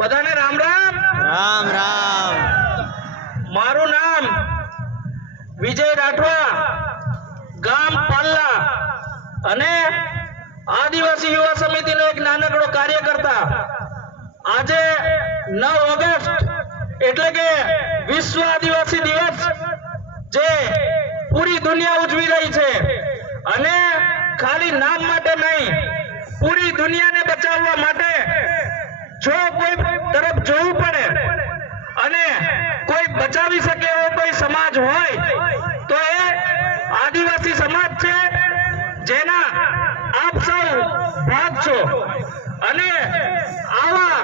બધાને રામ રામ. રામ રામ. મારું નામ વિજય રાઠવા, ગામ પાલ્લા અને આદિવાસી યુવા સમિતિનો એક નાનકડો કાર્યકર્તા. આજે 9 ઓગસ્ટ એટલે કે વિશ્વ આદિવાસી દિવસ જે પૂરી દુનિયા ઉજવી રહી છે, અને ખાલી નામ માટે નહીં, પૂરી દુનિયાને બચાવવા માટે જો કોઈ તરફ જોવું પડે અને કોઈ બચાવી શકે એવો કોઈ સમાજ હોય તો એ આદિવાસી સમાજ છે, જેના આપ સૌ ભાગ છો. અને આવા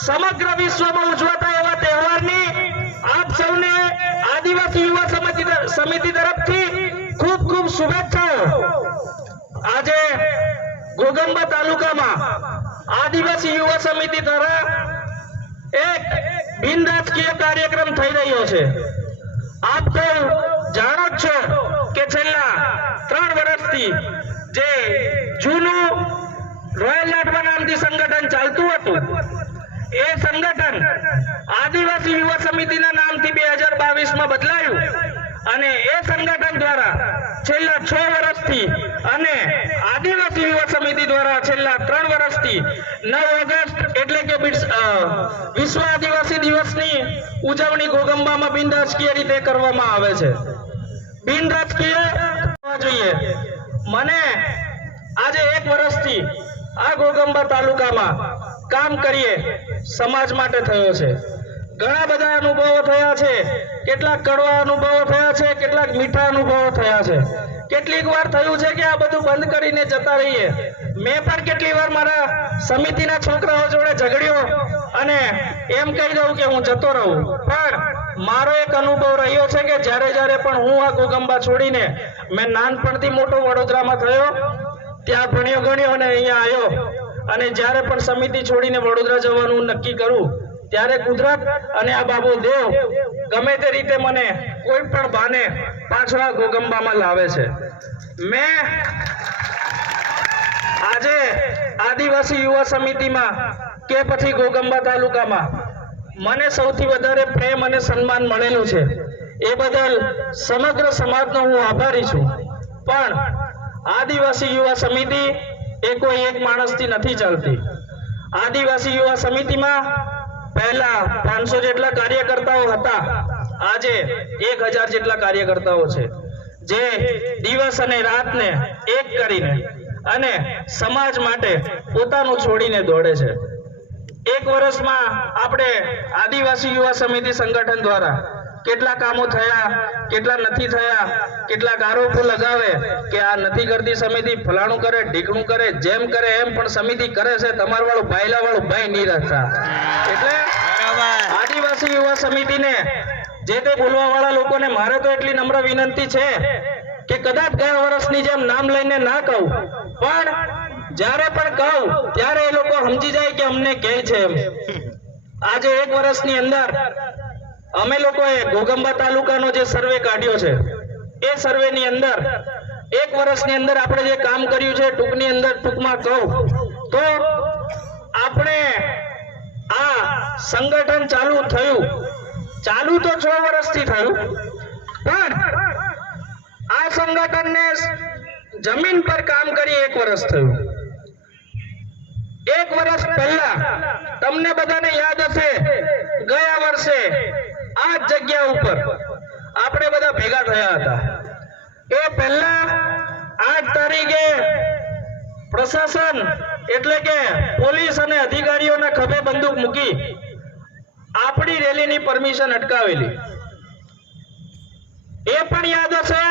સમગ્ર વિશ્વમાં ઉજવાતા એવા તહેવારની આપ સૌને આદિવાસી યુવા સમિતિ તરફથી ખૂબ ખૂબ શુભેચ્છાઓ. આજે ઘોગંબા તાલુકામાં આદિવાસી યુવા સમિતિ દ્વારા એક બિનરાજકીય કાર્યક્રમ થઈ રહ્યો છે. આપ તો જાણો જ છો કે છેલ્લા 3 વર્ષથી જે જૂનું રોયલ લાડવા નામથી સંગઠન ચાલતું હતું, એ સંગઠન આદિવાસી યુવા સમિતિના નામથી 2022માં બદલાયું, અને એ સંગઠન દ્વારા છેલ્લા 6 વર્ષથી અને આદિવાસી યુવા સમિતિ દ્વારા છેલ્લા 3 વર્ષથી 9 ઓગસ્ટ એટલે કે વિશ્વ આદિવાસી દિવસની ઉજવણી ઘોગંબામાં બિનરાજકીય રીતે કરવામાં આવે છે. બિનરાજકીય હોવા જોઈએ. મને આજે 1 વર્ષથી આ ઘોગંબા તાલુકામાં કામ કરીએ સમાજ માટે થયો છે. ઘણા બધા અનુભવો થયા છે. કેટલાક કડવા અનુભવો થયા છે, કેટલાક મીઠા અનુભવો થયા છે. કેટલીક વાર થયું છે કે આ બધું બંધ કરીને જતા રહીએ. મેં પણ કેટલી વાર મારા સમિતિના છોકરાઓ જોડે ઝઘડ્યો અને એમ કહી દઉં કે હું જતો રહું. પણ મારો એક અનુભવ રહ્યો છે કે જ્યારે પણ હું આ ઘોગંબા છોડીને, મેં નાનપણથી મોટો વડોદરામાં થયો, ત્યાં ભણ્યો ગણ્યો અને અહીંયા આવ્યો, અને જ્યારે પણ સમિતિ છોડીને વડોદરા જવાનું નક્કી કરું ત્યારે કુદરત અને આ બાબો દેવ ગમે તે રીતે મને કોઈ પણ બાને પાછળ ઘોગંબામાં લાવે છે. મેં આજે આદિવાસી યુવા સમિતિમાં કે પછી ઘોગંબા તાલુકામાં મને સૌથી વધારે પ્રેમ અને સન્માન મળેલું છે. એ બદલ સમગ્ર સમાજનો હું આભારી છું. પણ આદિવાસી યુવા સમિતિ એ કોઈ એક માણસથી નથી ચાલતી. આદિવાસી યુવા સમિતિમાં પહેલા 500 જેટલા કાર્યકર્તાઓ હતા, આજે 1000 જેટલા કાર્યકર્તાઓ છે, જે દિવસ અને રાતને એક કરીને અને સમાજ માટે પોતાનું છોડીને દોડે છે. 1 વર્ષમાં આપણે આદિવાસી યુવા સમિતિ સંગઠન દ્વારા કેટલા કામો થયા, કેટલા નથી થયા, કેટલાક આરોપો લગાવે કે આ નથી કરતી સમિતિ, ફલાણું કરે, ઢીકણું કરે, જેમ કરે એમ, પણ સમિતિ કરે છે. તમારા વાળું ભાઈલા વાળું ભાઈ નહીં રહેતા. એટલે આદિવાસી યુવા સમિતિને જે તે બોલવા વાળા લોકોને મારે તો એટલી નમ્ર વિનંતી છે કે કદાચ ગયા વર્ષની જેમ નામ લઈને ના કહું, પણ જ્યારે પણ કહું ત્યારે એ લોકો સમજી જાય કે અમને કહે છે એમ. આજે 1 વર્ષની અંદર અમે લોકોએ ઘોગંબા તાલુકાનો જે સર્વે કાઢ્યો છે, એ સર્વેની અંદર 1 વર્ષની અંદર આપણે જે કામ કર્યું છે, ટૂંકમાં કહું તો આપણે આ સંગઠન ચાલુ તો 6 વર્ષથી થયું, પણ આ સંગઠનને જમીન પર કામ કરી 1 વર્ષ થયું. 1 વર્ષ પહેલા તમને બધાને યાદ હશે, ગયા વર્ષે આ જગ્યા ઉપર આપણે બધા ભેગા થયા હતા. એ પહેલા 8 તારીખે પ્રશાસન એટલે કે પોલીસ અને અધિકારીઓના ખભે બંદૂક મૂકી આપણી રેલીની પરમિશન અટકાવેલી. એ પણ યાદ હશે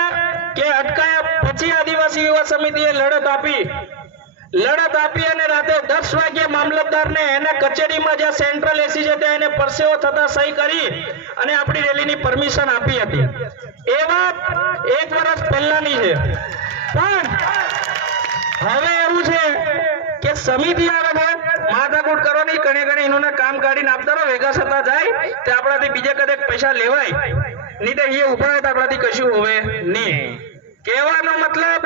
કે અટકાયા પછી આદિવાસી યુવા સમિતિએ લડત આપી અને રાતે 10 વાગ્યે મામલતદારને એના કચેરીમાં જ્યાં સેન્ટ્રલ એસી છે ત્યાં એને પરસેવો થતા સહી કરી અને આપણી રેલીની પરમિશન આપી હતી. એ વાત 1 વર્ષ પહેલાની છે. પણ હવે એવું છે કે સમિતિ આવે છે, માથાકૂટ કરો નહીં, કણે એનું કામ કાઢીને આપતા રહો, ભેગા થતા જાય તે આપણાથી બીજા કદાચ પૈસા લેવાય નહીં, તો એ ઉભા હોય તો આપણાથી કશું હોવે નહીં. કહેવાનો મતલબ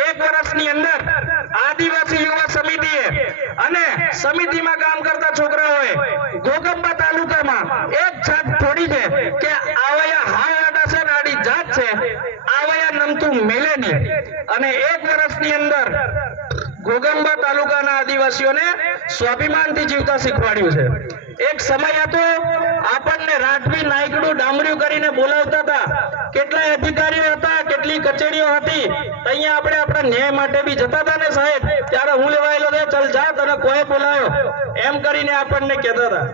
1 વર્ષની અંદર આદિવાસી યુવા સમિતિએ અને સમિતિમાં કામ કરતા છોકરાઓએ તાલુકાના આદિવાસીઓને સ્વાભિમાનથી જીવતા શીખવાડ્યું છે. એક સમય હતો આપણને રાઠવી નાયકડું ડામર્યું કરીને બોલાવતા હતા. કેટલાય અધિકારીઓ હતા, કેટલી કચેરીઓ હતી. અહીંયા આપણે આપણા ન્યાય માટે બી જતા હતા ને સાહેબ, ત્યારે હું લેવાયેલો છે, ચલ જા તને કોઈ બોલાયો એમ કરીને આપણને કહેતા હતા.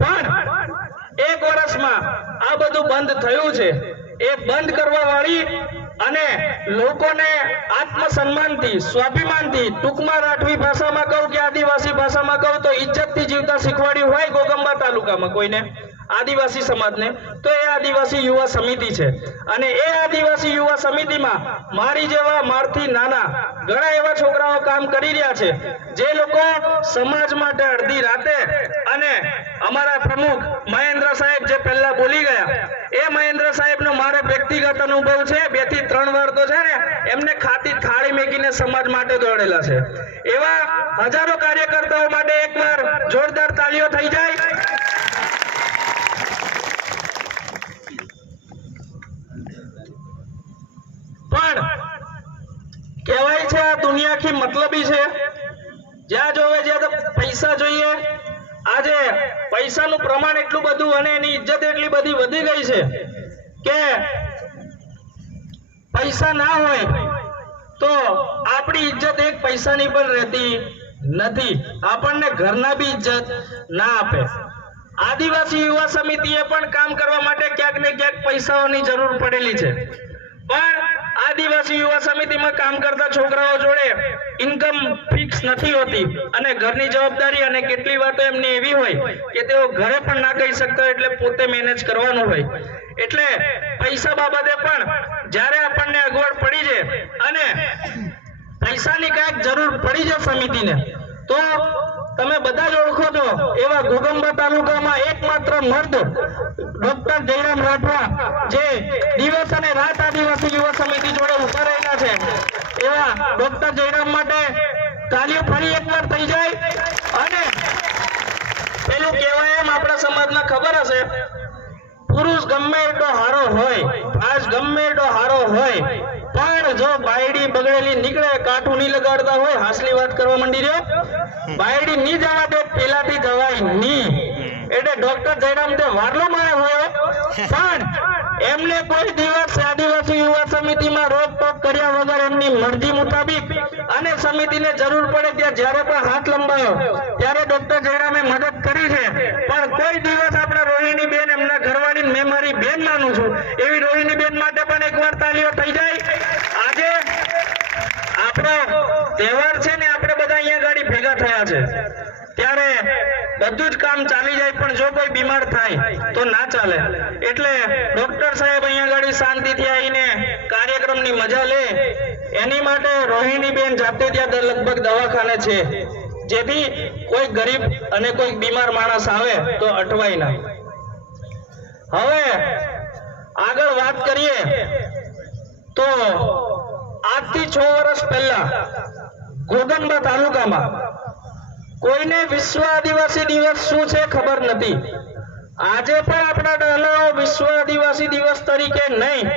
પણ એક વર્ષમાં આ બધું બંધ થયું છે. એ બંધ કરવા વાળી અને લોકોને આત્મસન્માનથી, સ્વાભિમાનથી, ટૂંકમાં રાઠવી ભાષામાં કહું કે આદિવાસી ભાષામાં કહું તો ઇજ્જતથી જીવતા શીખવાડ્યું હોય ઘોગંબા તાલુકામાં કોઈને આદિવાસી સમાજને, તો એ આદિવાસી યુવા સમિતિ છે. અને એ આદિવાસી યુવા સમિતિમાં મારી જેવા મારથી નાના ઘણા એવા છોકરાઓ કામ કરી રહ્યા છે, જે લોકો સમાજ માટે અડધી રાતે, અને અમારા પ્રમુખ મહેન્દ્ર સાહેબ જે પહેલા બોલી ગયા, એ મહેન્દ્ર સાહેબનો મારો વ્યક્તિગત અનુભવ છે. 2 થી 3 વાર તો છે ને એમને ખાતી થાળી મેકીને સમાજ માટે દોડેલા છે. એવા હજારો કાર્યકર્તાઓ માટે એકવાર જોરદાર તાળીઓ થઈ જાય. પણ કહેવાય છે આ દુનિયા આખી મતલબી છે. જ્યાં જોવે જ્યાં તો પૈસા જોઈએ. આજે પૈસાનું પ્રમાણ એટલું બધું અને એની ઇજ્જત એટલી બધી વધી ગઈ છે કે પૈસા ના હોય તો આપણી ઇજ્જત એક પૈસાની પણ રહેતી નથી. આપણને ઘરના બી ઇજ્જત ના આપે. આદિવાસી યુવા સમિતિએ પણ કામ કરવા માટે ક્યાંક ને ક્યાંક પૈસાઓની જરૂર પડેલી છે. પણ આદિવાસી યુવા સમિતિમાં કામ કરતા છોકરાઓ જોડે ઇન્કમ ફિક્સ નથી હોતી, અને ઘરની જવાબદારી અને કેટલી વાતો એમની એવી હોય કે તેઓ ઘરે પણ ના કહી શકતા, એટલે પોતે મેનેજ કરવાનું હોય. એટલે પૈસા બાબતે પણ જ્યારે આપણને અગવડ પડી છે અને પૈસાની કાંઈક જરૂર પડી છે સમિતિને, તો તમે બધા જ ઓળખો છો એવા ઘોગંબા તાલુકામાં એકમાત્ર મર્દ ડોક્ટર જયરામ રાઠવા, જે દિવસ અને રાત આદિવાસી યુવા સમિતિ જોડે ઉભા રહેલા છે, એવા ડોક્ટર જયરામ માટે તાલીઓ ફરી એકવાર થઈ જાય. અને પેલું કહેવાય એમ આપણા સમાજમાં ખબર હશે, પુરુષ ગમે એટલો હારો હોય, આજ ગમે એટલો હારો હોય, પણ જો બાયડી બગડેલી નીકળે, કાઠું નહીં લગાડતા હોય, હાસલી વાત કરવા માંડી રહ્યો, બાયડી નહીં જવા દે, પેલાથી જવાય નહીં. એટલે ડોક્ટર જયરામ તે વારલો મારે હોય, પણ એમને કોઈ દિવસ આદિવાસી યુવા સમિતિમાં રોકટોક કર્યા વગર એમની મરજી મુતાબિક અને સમિતિને જરૂર પડે ત્યાં જ્યારે પણ હાથ લંબાયો ત્યારે ડોક્ટર જયરામે મદદ કરી છે. પણ કોઈ દિવસ આપણા રોહિણી બેન, એમના ઘરવાળી, મેં મારી બેન માનું છું એવી રોહિણી બેન માટે પણ એકવાર તાલીઓ થઈ જાય. આજે આપણો તહેવાર છે ને, આપણે બધા અહીંયા ગાડી ભેગા થયા છે, ત્યારે બધું જ કામ ચાલી જાય, પણ જો કોઈ બીમાર થાય તો ના ચાલે. એટલે ડોક્ટર સાહેબ અહીંયા ગાડી શાંતિથી આવીને કાર્યક્રમની મજા લે, એની માટે રોહિણી બેન જાતે ત્યાં લગભગ દવાખાને છે, જેથી કોઈ ગરીબ અને કોઈ બીમાર માણસ આવે તો અટવાય ના. હવે આગળ વાત કરીએ તો આજથી 6 વર્ષ પહેલા ઘોગંબા તાલુકામાં કોઈને વિશ્વ આદિવાસી દિવસ શું છે ખબર નથી. આજે પણ આપણા ડહલાઓ વિશ્વ આદિવાસી દિવસ તરીકે નહીં,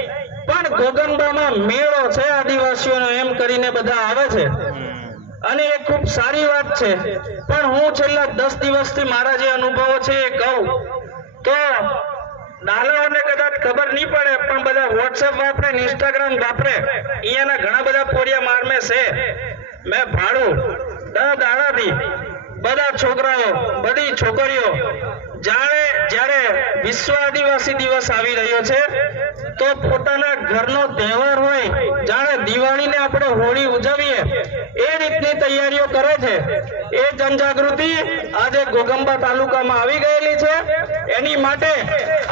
પણ ઘોગંબામાં મેળો છે આદિવાસીઓનો એમ કરીને બધા આવે છે, અને એ ખૂબ સારી વાત છે. પણ હું છેલ્લા 10 દિવસથી મારા જે અનુભવો છે એ કહું તો નાનાઓને કદાચ ખબર નહીં પડે, પણ બધા વોટ્સએપ વાપરે, ઇન્સ્ટાગ્રામ વાપરે, અહીંયાના ઘણા બધા પોરિયા મારમે છે. મેં ભાડું 10 દાડાથી બધા છોકરાઓ, બધી છોકરીઓ જાણે જ્યારે વિશ્વ આદિવાસી દિવસ આવી રહ્યો છે તો પોતાના ઘરનો તહેવાર હોય, જાણે દિવાળીને આપણે હોળી ઉજવીએ એ રીતની તૈયારીઓ કરે છે. એ જનજાગૃતિ આજે ઘોગંબા તાલુકામાં આવી ગયેલી છે. એની માટે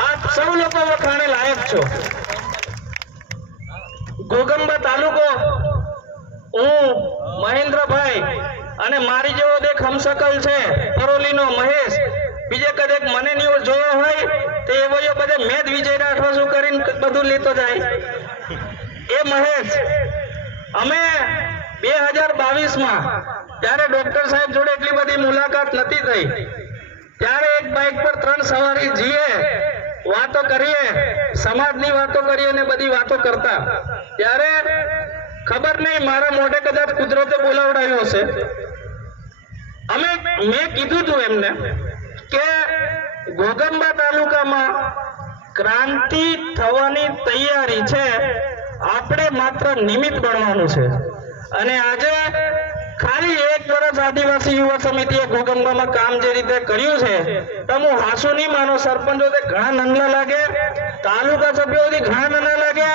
આપ સૌ લોકો વખાણે લાયક છો. ઘોગંબા તાલુકો, હું મહેન્દ્રભાઈ અને મારી જેવો દેખ હમશકલ છે પરોલીનો મહેશ, બીજે કદેક મને નહીં જોયો હોય તો એવો બધે મેં જ વિજય રાઠવા શું કરીને બધું લેતો જાય. એ મહેશ, અમે 2022માં ત્યારે ડોક્ટર સાહેબ જોડે એટલી બધી મુલાકાત નથી થઈ, ત્યારે એક બાઇક પર 3 સવારી જઈએ, વાતો કરીએ, સમાજની વાતો કરીએ ને બધી વાતો કરતા, ત્યારે ખબર નહીં મારા મોઢે કદાચ કુદરતે બોલાવડાવ્યો હશે. મેં કીધું તું એમને કે ઘોઘંબા તાલુકામાં ક્રાંતિ થવાની તૈયારી છે, આપણે માત્ર નિમિત્ત બનવાનું છે. અને આજે ખાલી 1 વર્ષ આદિવાસી યુવા સમિતિએ ઘોઘંબામાં કામ જે રીતે કર્યું છે, તમે હાસુ નહીં માનો. સરપંચો ઘણા નાના લાગે, તાલુકા સભ્યોથી ઘણા નાના લાગે,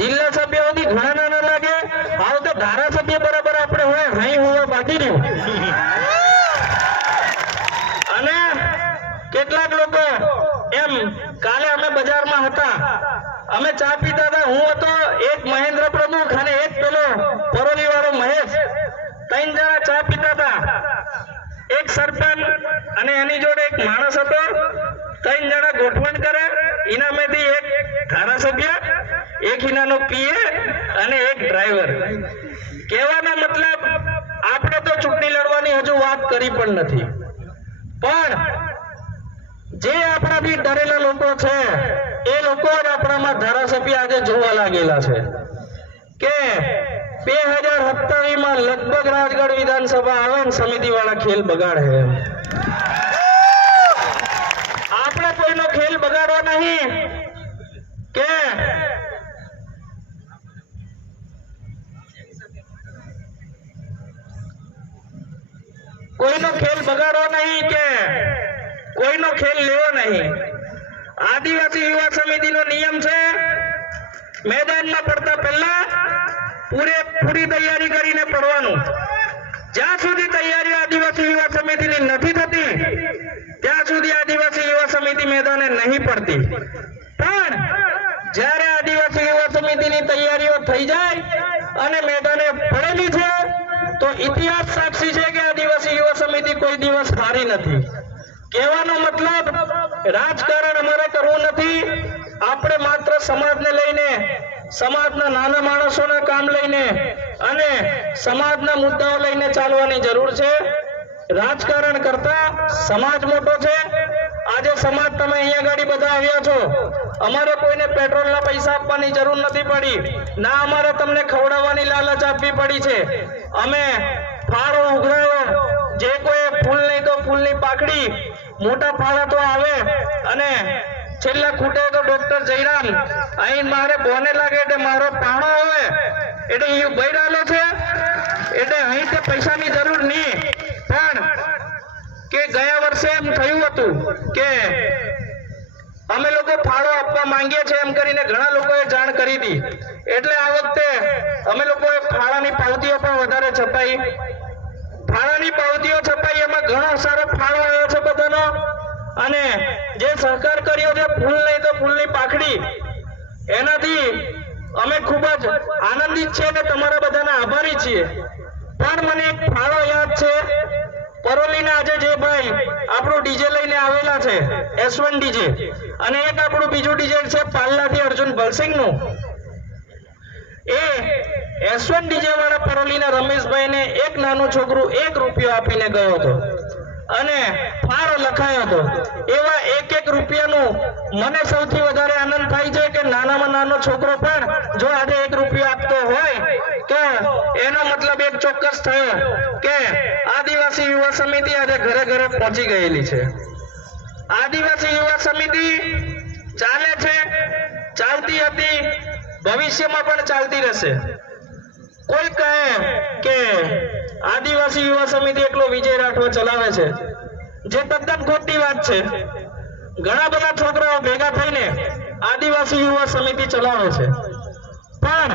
જિલ્લા સભ્યોથી ઘણા નાના લાગે, હાલ તો ધારાસભ્ય બરાબર આપણે હોય હાઈ હોવા બાકી રહ્યું. અને કેટલાક લોકો એમ, કાલે અમે બજારમાં હતા, અમે ચા પીતા હતા, હું હતો, એક મહેન્દ્ર પ્રમુખ અને એક પેલો પરોલી વાળો મહેશ, 3 જણા ચા પીતા હતા. એક સરપંચ અને એની જોડે એક માણસ હતો, 3 જણા ગોઠવણ કરે, ઇનામેથી એક ધારાસભ્ય, એક ઇનાનો પીએ અને એક ડ્રાઈવર. કહેવાનો મતલબ આપણે તો ચૂંટણી લડવાની હજુ વાત કરી પણ નથી, પણ જે આપણાથી ડરેલા લોકો છે એ લોકો જ આપણામાં ધારાસભ્ય આજે જોવા લાગેલા છે કે 2027 માં લગભગ રાજગઢ વિધાનસભા આવે ને સમિતિ વાળા ખેલ બગાડે. આપણે કોઈનો ખેલ બગાડવો નહીં કે કોઈનો ખેલ બગાડવો નહીં કે કોઈનો ખેલ લેવો નહીં. આદિવાસી યુવા સમિતિનો નિયમ છે, મેદાનમાં પડતા પહેલા પૂરી તૈયારી કરીને પડવાનું. જ્યાં સુધી તૈયારી આદિવાસી યુવા સમિતિની નથી થતી ત્યાં સુધી આદિવાસી યુવા સમિતિ મેદાને નહીં પડતી. પણ જ્યારે આદિવાસી યુવા સમિતિની તૈયારીઓ થઈ જાય અને મેદાને પડેલી છે તો ઇતિહાસ સાક્ષી છે કે આદિવાસી યુવા સમિતિ કોઈ દિવસ હારી નથી. કહેવાનો મતલબ રાજકારણ અમારે કરવું નથી, આપણે માત્ર સમાજને લઈને, સમાજના નાના માણસોના કામ લઈને અને સમાજના મુદ્દાઓ લઈને ચાલવાની જરૂર છે. રાજકારણ કરતા સમાજ મોટો છે. આજે સમાજ તમે અહીંયા ગાડી બધા આવ્યા છો, અમારે કોઈને પેટ્રોલના પૈસા આપવાની જરૂર નથી પડી, ના અમારે તમને ખવડાવવાની લાલચ આપવી પડી છે. અમે ફાળો ઉઘરાયો, જે કોઈ ફૂલ નહીં તો ફૂલની પાકડી, મોટા ફાળા તો આવે અને છેલ્લા ખૂટે તો ડોક્ટર જયરામ અહીં મારે બોને લાગે એટલે મારો પાણો આવે એટલે એ બૈરાલો છે એટલે અહીં તે પૈસાની જરૂર નહીં. પણ કે ગયા વર્ષે એમ થયું હતું કે અમે લોકો ફાળો આપવા માંગીએ છીએ એમ કરીને ઘણા લોકોએ જાણ કરી હતી, એટલે આ વખતે અમે લોકોએ ફાળાની પાવતીઓ પણ વધારે છપાઈ. ફાળાની પાવતીઓ છપાઈ, એમાં ઘણો સારો ફાળો આવ્યો છે બધાનો. અને જે સહકાર કર્યો છે ફૂલ નહીં તો ફૂલની પાખડી, એનાથી અમે ખૂબ જ આનંદિત છીએ અને તમારા બધાના આભારી છીએ. પણ મને એક ફાળો યાદ છે, પરોલીના આજે જે ભાઈ આપણું ડીજે લઈને આવેલા છે S1 ડીજે, અને એક આપણું બીજું ડીજે છે પાલ્લાથી અર્જુન બલસિંહનું. એ S1 ડીજે વાળા પરોલીના રમેશભાઈને એક નાનું છોકરું 1 રૂપિયો આપીને ગયો હતો અને ફાળો લખાયો હતો. એવા 1 રૂપિયાનું મને સૌથી વધારે આનંદ થાય છે કે નાનામાં નાનો છોકરો પણ જો આજે 1 રૂપિયો આપતો હોય તો એનો મતલબ એક ચોક્કસ થયો કે આદિવાસી યુવા સમિતિ આજે ઘરે ઘરે પહોંચી ગયેલી છે. આદિવાસી યુવા સમિતિ ચાલે છે, ચાલતી હતી, ભવિષ્યમાં પણ ચાલતી રહેશે. કોઈ કહે કે આદિવાસી યુવા સમિતિ એકલો વિજય રાઠવા ચલાવે છે, જે તદ્દન ખોટી વાત છે. ઘણા બધા છોકરાઓ ભેગા થઈને આદિવાસી યુવા સમિતિ ચલાવે છે. પણ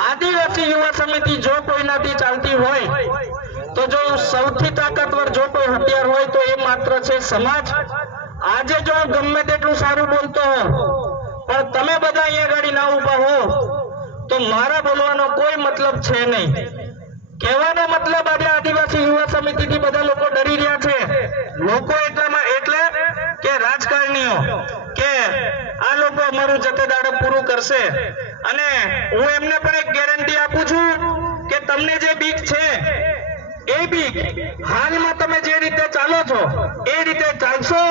આદિવાસી યુવા સમિતિ જો કોઈનાથી ચાલતી હોય તો જો સૌથી તાકાતવર જો કોઈ હથિયાર હોય તો એ માત્ર છે સમાજ. આજે જો ગમે તેટલું સારું બોલતો હો પણ તમે બધા અહીંયા ગાડી ના ઉભા હો તો મારા બોલવાનો કોઈ મતલબ છે નહીં. કહેવાનો મતલબ આજે આદિવાસી યુવા સમિતિથી બધા લોકો ડરી રહ્યા છે. લોકો એટલે કે રાજકારણીઓ કે આ લોકો અમારું જતે દાડે પૂરું કરશે. અને હું એમને પણ એક ગેરંટી આપું છું કે તમને જે બીક છે એ બીક હાલમાં તમે જે રીતે ચાલો છો એ રીતે ચાલશો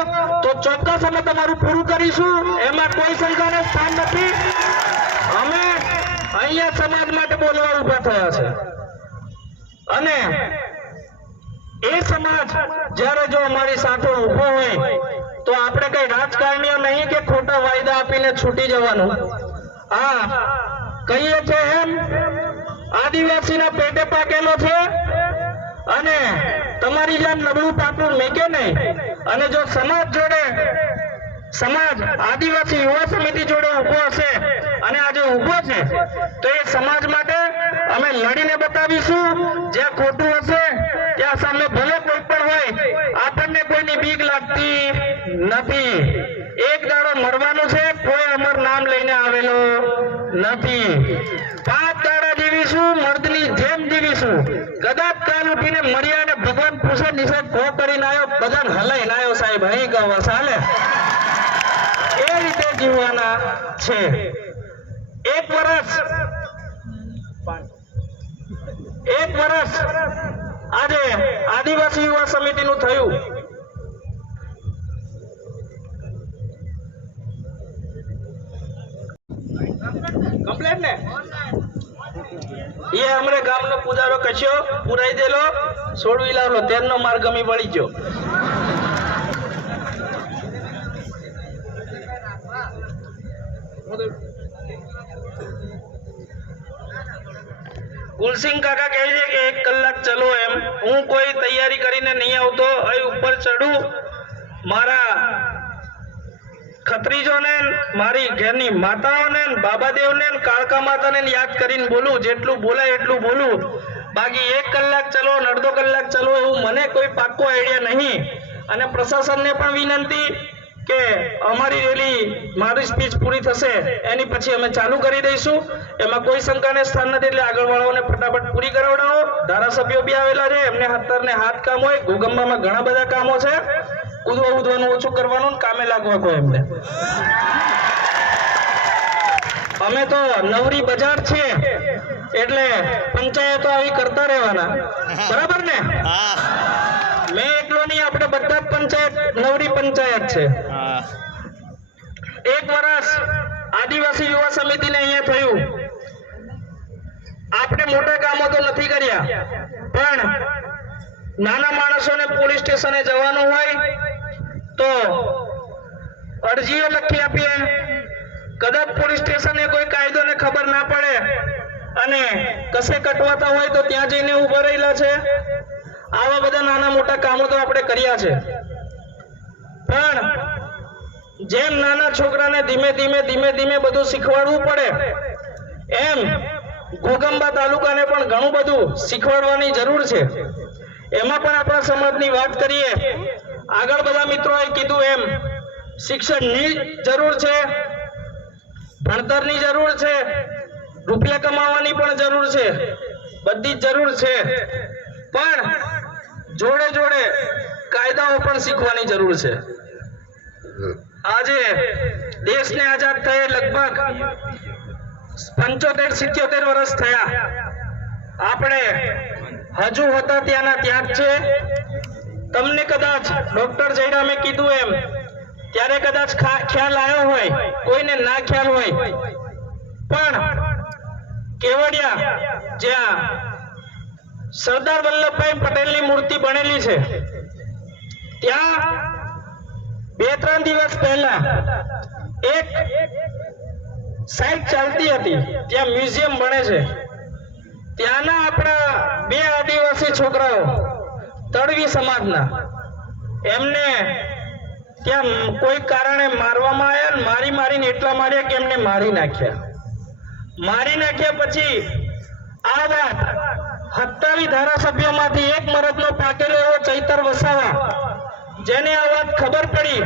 તો ચોક્કસ અમે તમારું પૂરું કરીશું, એમાં કોઈ શંકાને સ્થાન નથી. અમે અહીંયા સમાજ માટે બોલવા ઊભા થયા છે અને એ સમાજ જ્યારે જો અમારી સાથે ઊભો હોય તો આપણે કઈ રાજકારણીઓ નહીં કે ખોટા વાયદા આપીને છૂટી જવાનું. હા, કહીએ છે એમ આદિવાસીના પેટે પાકેલો છે અને તમારી જેમ નબળું પાકું મેકે નહીં. અને જો સમાજ આદિવાસી યુવા સમિતિ જોડે ઊભો હશે અને આજે ઊભો છે તો એ સમાજ માટે અમે લડીને બતાવીશું. જ્યાં ખોટું હશે ત્યાં સામે ભલે કોઈ પણ હોય, આપણને કોઈની બીક લાગતી નથી. એક દાડો મરવાનું છે, કોઈ અમર નામ લઈને આવેલો નથી. 5 દાડા જીવીશું, મર્દની જેમ જીવીશું. કદાચ કાલ ઉઠીને મર્યા અને ભગવાન પૂછે નિષેધ ભો કરીને આવ્યો, બધાને હલાઈને આવ્યો સાહેબ, અહીં ગવા ચાલે એ રીતે જીવવાના છે. 1 વર્ષ આજે આદિવાસી યુવા સમિતિનું થયું. કમ્પ્લેટ ને એ અમરે ગામનો પૂજારો કશ્યો પુરાઈ દેલો, છોડવી લાવલો, તેરનો માર્ગ ગમી વળી ગયો. કુલસિંહ કાકા કહે છે કે 1 કલાક ચલો એમ. હું કોઈ તૈયારી કરીને નહીં આવતો, અહીં ઉપર ચડું, મારા ખત્રીજોને, મારી ઘેરની માતાઓને, બાબાદેવને, કાળકા માતાને યાદ કરીને બોલું. જેટલું બોલાય એટલું બોલું. બાકી 1 કલાક ચલો, અડધો કલાક ચલો એવું મને કોઈ પાક્કો આઈડિયા નહીં. અને પ્રશાસનને પણ વિનંતી કે અમારી રેલી, મારી સ્પીચ પૂરી થશે એની પછી અમે ચાલુ કરી દઈશું. એમાં કોઈ શંકાને સ્થાન નથી, એટલે આગળવાળાઓને ફટાફટ પૂરી કરાવડાવો. ધારાસભ્યો બી આવેલા છે, એમને હાથરને હાથ કામ હોય. ગોગંબામાં ઘણા બધા કામો છે, ઉદવાનું ઓછું કરવાનું, કામે લાગવા કહો એમને. અમે તો નવરી બજાર છે એટલે પંચાયતો આવી કરતા રહેવાના, બરાબર ને? મેં એકલો નહીં, આપણે બધા પંચાયત નવરી પંચાયત છે. 1 વર્ષ આદિવાસી યુવા સમિતિને અહીંયા થયું. આપણે મોટા કામો તો નથી કર્યા, પણ નાના માણસોને પોલીસ સ્ટેશને જવાનું હોય તો અરજીઓ લખી આપીએ. કદાચ પોલીસ સ્ટેશને કોઈ કાયદોને ખબર ના પડે અને કસે કટવાતા હોય તો ત્યાં જઈને ઉભા રહેલા છે. આવા બધા નાના મોટા કામો તો આપણે કર્યા છે, પણ જેમ નાના છોકરાને ધીમે ધીમે બધું શીખવાડવું પડે એમ ઘોગંબા તાલુકાને પણ ઘણું બધું શીખવાડવાની જરૂર છે. એમાં પણ આપણા સમાજની વાત કરીએ, આગળ બધા મિત્રોએ કીધું એમ શિક્ષણની જરૂર છે, ભણતરની જરૂર છે, રૂપિયા કમાવાની પણ જરૂર છે, બધી જ જરૂર છે. પણ જોડે જોડે કાયદાઓ પણ શીખવાની જરૂર છે. આજે દેશને આઝાદ થયે લગભગ 75-77 વર્ષ થયા. આપણે હજુ હતા ત્યાંના ત્યાં જ છે. તમને કદાચ ડોક્ટર જયરામે કીધું એમ ત્યારે કદાચ ખ્યાલ આવ્યો હોય, કોઈને ના ખ્યાલ હોય, પણ કેવડિયા જ્યાં સરદાર વલ્લભભાઈ પટેલની મૂર્તિ બનેલી છે ત્યાં 2-3 દિવસ પહેલા એક સાઇટ ચાલતી હતી, ત્યાં મ્યુઝિયમ બને છે. ત્યાંના આપણા 2 આદિવાસી છોકરાઓ તળવી સમાજના, એમને ત્યાં કોઈ કારણે મારવામાં આવ્યા. મારીને એટલા માર્યા કે એમને મારી નાખ્યા. પછી આ વાત 27 ધારાસભ્યોમાંથી એક મરદનો પાકેલો એવો ચૈતર વસાવા, જેને આ વાત ખબર પડી,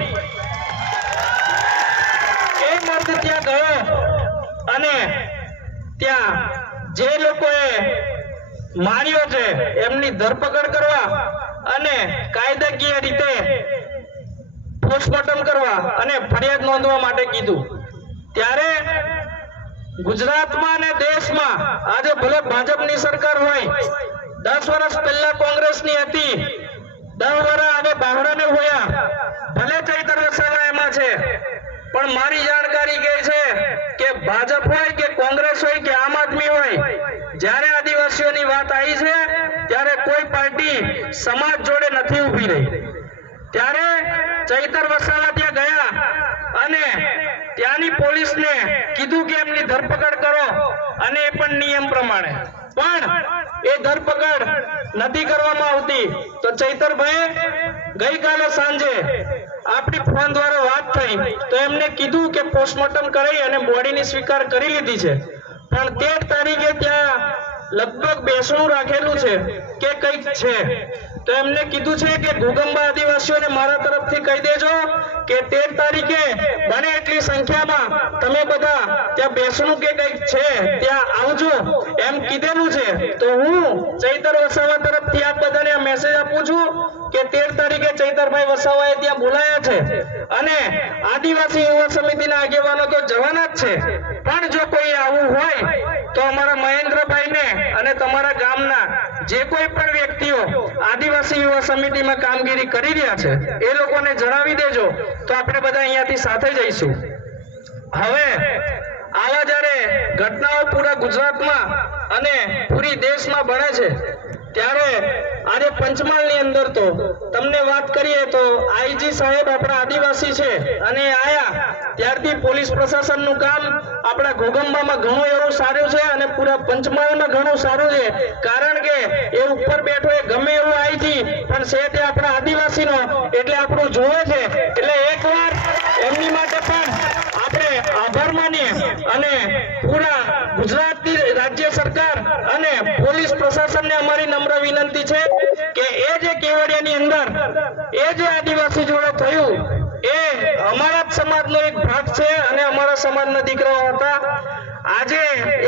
એ મર્દ ત્યાં ગયો અને ત્યાં જે લોકોએ માર્યો છે એમની ધરપકડ કરવા અને કાયદાકીય રીતે પોસ્ટમોર્ટમ કરવા અને ફરિયાદ નોંધવા માટે કીધું. ત્યારે ગુજરાતમાં અને દેશમાં આજે ભલે ભાજપની સરકાર હોય, 10 વર્ષ પહેલા કોંગ્રેસની હતી, 10 વર્ષ હવે બાહરાને હોયા, ભલે ચૈતર વસાવા એમાં છે, પણ મારી જાણકારી કહે છે કે ભાજપ હોય કે કોંગ્રેસ હોય કે આમ પાર્ટી સમાજ જોડે નથી ઊભી રહી, ત્યારે ચૈતર વસાવા ત્યાં ગયા અને ત્યાંની પોલીસને કીધું કે એમની ધરપકડ કરો, અને એ પણ નિયમ પ્રમાણે, પણ એ ધરપકડ નથી કરવામાં આવતી. તો ચૈતરભાઈ ગઈકાલે સાંજે આપણી ફોન દ્વારા વાત થઈ તો એમને કીધું કે પોસ્ટમોર્ટમ કરી અને બોડીની સ્વીકાર કરી લીધી છે, પણ 13 તારીખે ત્યાં લગભગ બેસણું રાખેલું છે કે કંઈક છે. તો એમને કીધું છે કે ઘોગંબા આદિવાસીઓને મારા તરફથી કહી દેજો કે 13 તારીખે બને એટલી સંખ્યામાં તમે બધા ત્યાં બેસણું કે કંઈક છે ત્યાં આવજો એમ કીધેલું છે. તો હું ચૈતર વસાવા તરફથી આપ બધાને મેસેજ આપું છું કે 13 તારીખે ચૈતરભાઈ વસાવાએ ત્યાં બોલાયા છે અને આદિવાસી યુવા સમિતિના આગેવાનો તો જવાના જ છે, પણ જો કોઈ આવું હોય તો અમારા મહેન્દ્રભાઈને અને તમારા ગામના જે કોઈ પણ વ્યક્તિઓ આદિવાસી યુવા સમિતિમાં કામગીરી કરી રહ્યા છે એ લોકોને જણાવી દેજો, તો આપણે બધા અહીંયાથી સાથે જઈશું. હવે આવા જ્યારે ઘટનાઓ પૂરા ગુજરાતમાં અને પૂરી દેશમાં બને છે ત્યારે આજે પંચમહાલની અંદર તો તમને વાત કરીએ તો આઈજી સાહેબ આપણા આદિવાસી છે અને આયા ત્યારથી પોલીસ પ્રશાસનનું કામ આપણા ઘોગંબામાં ઘણું એવું સારું છે અને પૂરા પંચમહાલમાં ઘણું સારું છે, કારણ કે એ ઉપર બેઠો એ ગમે એવું આઈજી પણ છે તે આપણા આદિવાસીનો એટલે આપણું જોવે છે. એટલે એકવાર એમની માટે પણ આપણે આભાર માનીએ અને પૂરા ગુજરાતની રાજ્ય સરકાર અને પોલીસ પ્રશાસનને અમારી નમ્ર વિનંતી છે કે એ જે કેવડિયાની અંદર એ જે આદિવાસી જોડે થયું એ અમારા જ સમાજનો એક ભાગ છે અને અમારા સમાજના દીકરાઓ હતા. આજે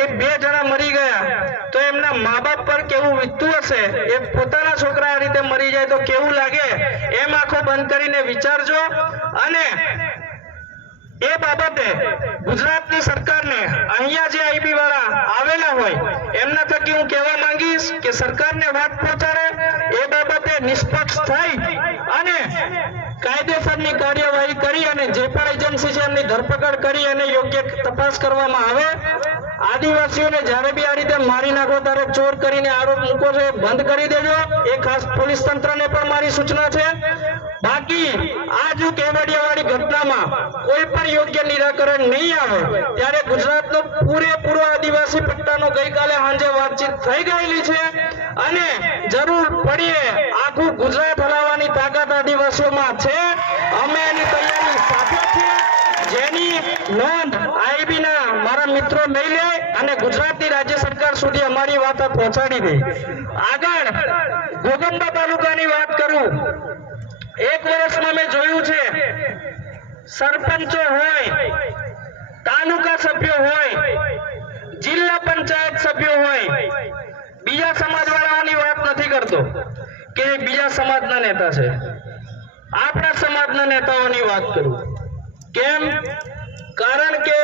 એક 2 જણા મરી ગયા તો એમના મા બાપ પર કેવું વીતતું હશે, એ પોતાના છોકરા આ રીતે મરી જાય તો કેવું લાગે, એમ આંખો બંધ કરીને વિચારજો. અને એ બાબતે ગુજરાતની સરકારને અહીંયા જે આઈબી વાળા આવેલા હોય એમના થકી હું કહેવા માંગીશ કે સરકારને વાત પહોંચાડે, એ બાબતે નિષ્પક્ષ થઈ અને કાયદેસરની કાર્યવાહી કરી અને જે પણ એજન્સી છે એમની ધરપકડ કરી અને યોગ્ય તપાસ કરવામાં આવે. આદિવાસીઓને જ્યારે બી આ રીતે મારી નાખો ત્યારે ચોર કરીને આરોપ મૂકો છો એ બંધ કરી દેજો, એ ખાસ પોલીસ તંત્રને પણ મારી સૂચના છે. બાકી આ જો કેવડિયાવાળી ઘટનામાં કોઈ પણ યોગ્ય નિરાકરણ નહીં આવે ત્યારે ગુજરાતનો પૂરેપૂરો આદિવાસી પટ્ટાનો ગઈકાલે સાંજે વાતચીત થઈ ગયેલી છે અને જરૂર પડીએ આખું ગુજરાત હલાવવાની તાકાત આદિવાસીઓમાં છે. અમે એની તૈયારી સાથે છીએ, જેની નોંધ આઈબીના મારા મિત્રો નહીં લે અને ગુજરાતની રાજ્ય સરકાર સુધી અમારી વાત પહોંચાડી દે. આગળ ઘોગંબા તાલુકાની વાત કરું, 1 વર્ષમાં મેં જોયું છે સરપંચો હોય, તાલુકા સભ્યો હોય, જિલ્લા પંચાયત સભ્યો હોય, બીજા સમાજવાળાઓની વાત નથી કરતો કે બીજા સમાજના નેતા છે, આપણા સમાજના નેતાઓની વાત કરું. કેમ? કારણ કે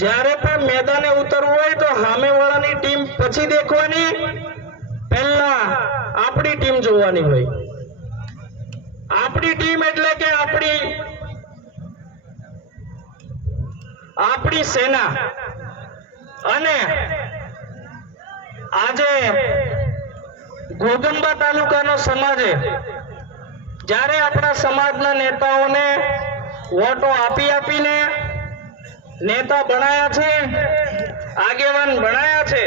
જ્યારે પણ મેદાને ઉતરવું હોય તો સામેવાળાની ટીમ પછી દેખવાની, પહેલા આપણી ટીમ જોવાની હોય. આપણી ટીમ એટલે કે આપણી સેના. અને આજે ઘોગંબા તાલુકાનો સમાજે જ્યારે આપણા સમાજના નેતાઓને વોટો આપી આપીને નેતા બનાયા છે, આગેવાન બનાયા છે,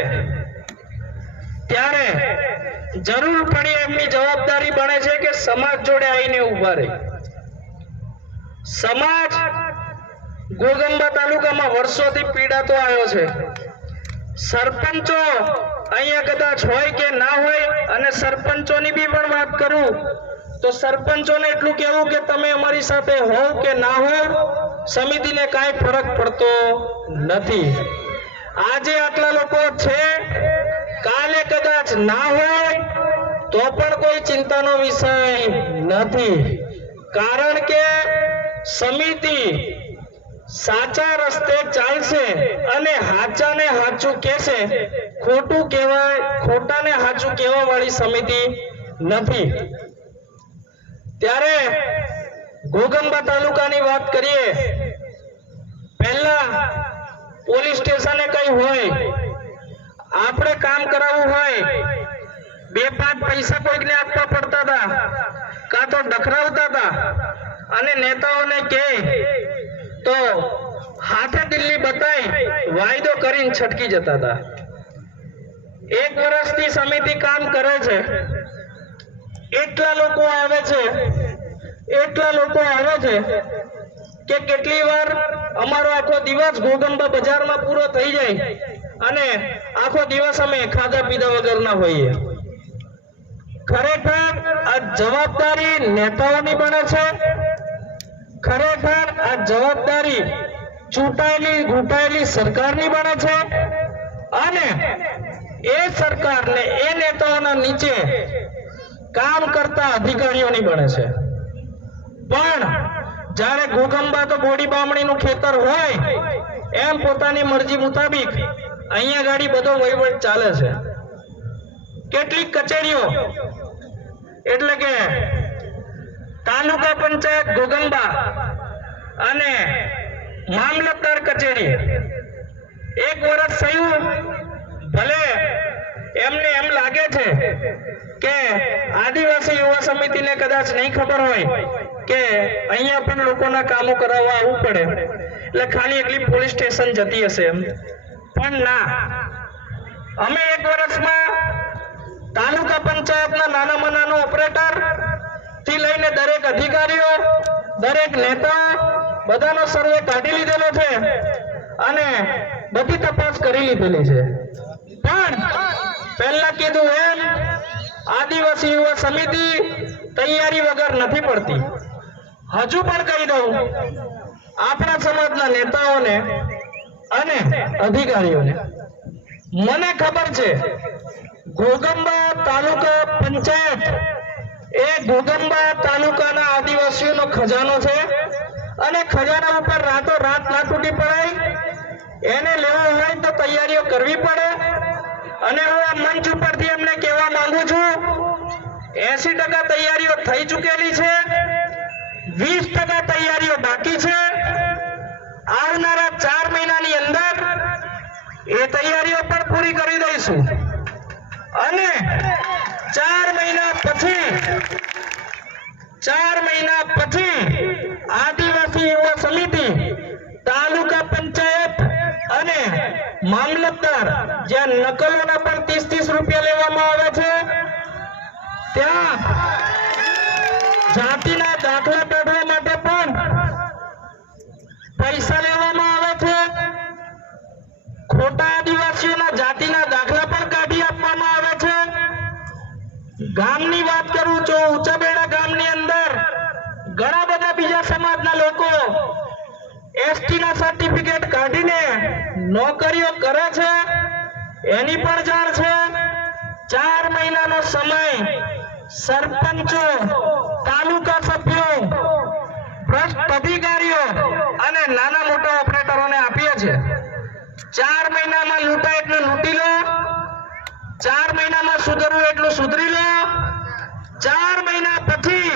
ત્યારે જરૂર પડી એમની જવાબદારી બને છે કે સમાજ જોડે આવીને ઉભા રહે. સમાજ ઘોગંબા તાલુકામાં વર્ષોથી પીડાતો આવ્યો છે. સરપંચો અહીંયા કદાચ હોય કે ના હોય, અને સરપંચોની બી પણ વાત કરું તો સરપંચોને એટલું કહેવું કે તમે અમારી સાથે હોવ કે ના હોવ સમિતિને કાંઈ ફરક પડતો નથી. આજે આટલા લોકો છે, કાલે કદાચ ના હોય તો પણ કોઈ ચિંતાનો વિષય નથી, કારણ કે સમિતિ સાચા રસ્તે ચાલશે અને હાચાને હાચું કહેશે, ખોટું કહેવાય ખોટાને હાચું કહેવા વાળી સમિતિ નથી. ત્યારે ઘોગંબા તાલુકાની વાત કરીએ, પહેલા પોલીસ સ્ટેશને કઈ હોય, આપણે કામ કરાવવું હોય 2-5 પૈસા કોઈકને આપવા પડતા હતા, કાં તો ડખરાવતા હતા, અને નેતાઓને કહે તો હાથે દિલ્હી બતાવી વાયદો કરીને છટકી જતા હતા. 1 વર્ષથી સમિતિ કામ કરે છે. એટલા લોકો આવે છે કે કેટલી વાર અમારો આખો દિવસ ઘોગંબા બજારમાં પૂરો થઈ જાય અને આખો દિવસ અમે ખાધા પીધા વગરના હોઈએ. ખરેખર આ જવાબદારી નેતાઓની બને છે. ખરેખર આ જવાબદારી ચૂંટાયેલી ઘૂંટાયેલી સરકારની બને છે. અને એ સરકારને એ નેતાઓના નીચે કામ કરતા અધિકારીઓની બને છે. પણ જ્યારે ઘોગંબા તો બોડી બામણીનું ખેતર હોય એમ પોતાની મરજી મુતાબિક અહીંયા ગાડી બધો વહીવટ ચાલે છે. કેટલીક કચેરીઓ એટલે કે તાલુકા પંચાયત ઘોગંબા અને મામલતદાર કચેરી 1 વર્ષ થયું, ભલે એમને એમ લાગે છે કે આદિવાસી યુવા સમિતિને કદાચ નહીં ખબર હોય કે અહીંયા પણ લોકોના કામો કરાવવા આવવું પડે એટલે ખાલી એકલી પોલીસ સ્ટેશન જતી હશે એમ. પણ ના, અમે 1 વર્ષમાં તાલુકા પંચાયતના નાનામાં નાનો ઓપરેટર થી લઈને દરેક અધિકારીઓ, દરેક નેતા બધાનો સર્વે કાઢી લીધેલો છે અને બધી તપાસ કરી લીધેલી છે. પણ પહેલા કીધું એમ આદિવાસી યુવા સમિતિ તૈયારી વગર નથી પડતી. હજુ પણ કહી દઉં આપણા સમાજના નેતાઓને અને અધિકારીઓને, મને ખબર છે ઘોગંબા તાલુકા પંચાયત એ ઘોગંબા તાલુકાના આદિવાસીઓનો ખજાનો છે અને ખજાના ઉપર રાતો રાત ના તૂટી પડાય. એને લેવો હોય તો તૈયારીઓ કરવી પડે. અને હું આ મંચ ઉપરથી એમને કહેવા માંગુ છું 80% તૈયારીઓ થઈ ચૂકેલી છે, 20% તૈયારીઓ બાકી છે. આવનારા 4 મહિનાની અંદર એ તૈયારીઓ પણ પૂરી કરી દઈશું અને 4 મહિના પછી આદિવાસી યુવા સમિતિ તાલુકા પંચાયત અને મામલતદાર જ્યાં નકલોના પણ 30-30 રૂપિયા લેવામાં આવે છે, ત્યાં જાતિના દાખલા કાઢવા માટે પણ પૈસા લેવામાં આવે છે. ખોટા આદિવાસીઓના જાતિના દાખલા પણ કાઢી આપવામાં આવે છે. ગામની વાત કરું તો ઊંચાબેડા ગામની અંદર ઘણા બધા બીજા સમાજના લોકો એસટી ના સર્ટિફિકેટ કાઢીને નોકરીઓ કરે છે, એની પણ જાણ છે. 4 મહિનાનો સમય સરપંચો, તાલુકા સભ્યો, ભ્રષ્ટ અધિકારીઓ અને નાના મોટા ઓપરેટરોને આપીએ છે. 4 મહિનામાં લૂંટાય એટલું લૂંટી લો, 4 મહિનામાં સુધરવું એટલું સુધરી લો. 4 મહિના પછી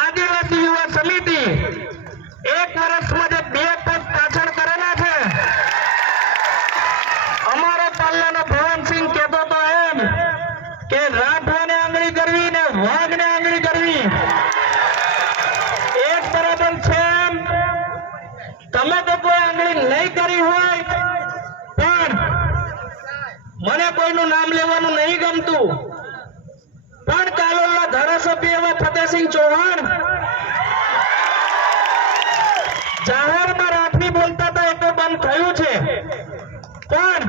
આદિવાસી યુવા સમિતિ 1 વર્ષમાં જે 2 પગ પાછળ કરેલા છે, અમારો પાલ્લાનો ભવનસિંહ કહેતો હતો એમ કે રાઠવાને આંગળી કરવી ને વાઘને આંગળી કરવી એક બરાબર છે. તમે તો કોઈ આંગળી નહીં કરી હોય, પણ મને કોઈનું નામ લેવાનું નહીં ગમતું, પણ કાલોલના ધારાસભ્ય એવા ફતેહસિંહ ચૌહાણ જાહેરમાં રાઠવી બોલતા હતા એ તો બંધ થયું છે. પણ